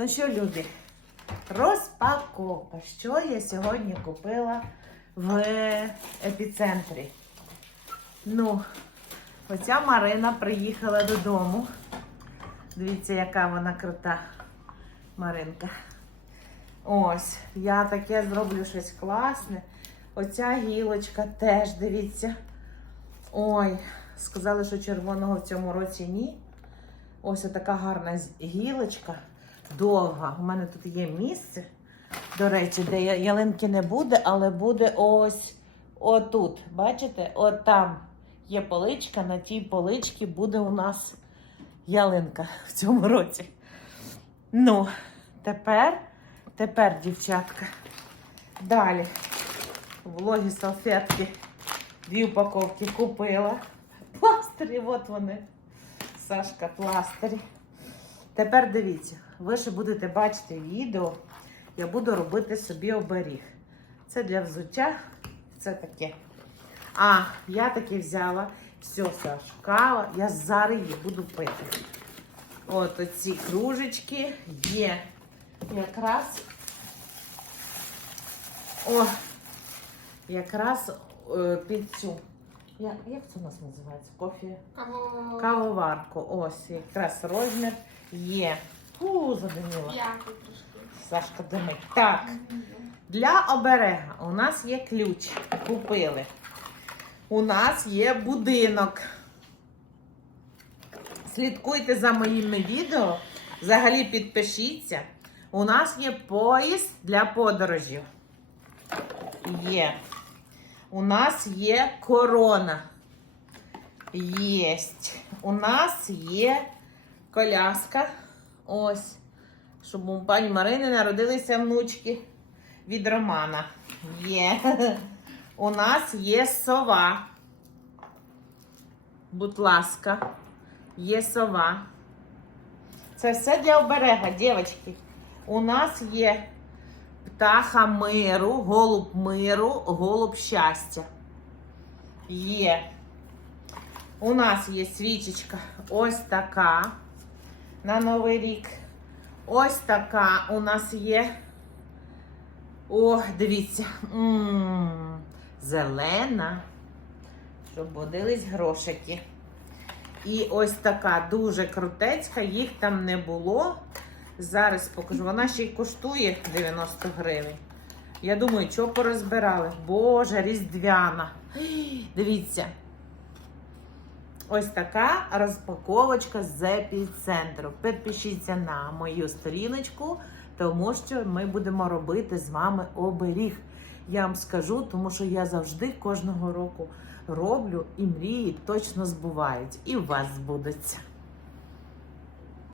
Ну що, люди, розпаковка. Що я сьогодні купила в епіцентрі? Ну, оця Марина приїхала додому. Дивіться, яка вона крута Маринка. Ось, я таке зроблю щось класне. Оця гілочка теж, дивіться. Ой, сказали, що червоного в цьому році ні. Ось така гарна гілочка, довга. У мене тут є місце, до речі, де ялинки не буде, але буде ось отут. Бачите? От там є поличка, на тій поличці буде у нас ялинка в цьому році. Ну, тепер, тепер, дівчатка. Далі. Вологі салфетки. Дві упаковки купила. Пластирі, от вони. Сашка пластирі. Тепер дивіться, ви ще будете бачити відео. Я буду робити собі оберіг. Це для взуття, це таке. А, я таки взяла. Все, Саш, кава. Я зараз її буду пити. От оці кружечки є якраз. О, якраз е, під цю. Я, як це у нас називається? Кофі? Кавоварку. Ось якраз розмір є. Фу, задиміла. я. Сашка димить. Так, для оберега у нас є ключ. Купили. У нас є будинок. Слідкуйте за моїми відео. Взагалі підпишіться. У нас є поїзд для подорожів. Є. У нас є корона. Єсть. У нас є коляска. Ось. Щоб у пані Марини народилися внучки від Романа. Є. У нас є сова. Будь ласка, є сова. Це все для оберега, дівчатки. У нас є птаха миру, голуб миру, голуб щастя. Є. У нас є свічечка ось така на Новий рік. Ось така у нас є. О, дивіться. м зелена. Щоб водились грошики. І ось така дуже крутецька, їх там не було. Зараз покажу. Вона ще й коштує 90 гривень. Я думаю, що порозбирали. Боже, різдвяна. Дивіться. Ось така розпаковочка з епіцентру. Підпишіться на мою сторіночку, тому що ми будемо робити з вами оберіг. Я вам скажу, тому що я завжди кожного року роблю і мрії точно збувають. І у вас збудуться.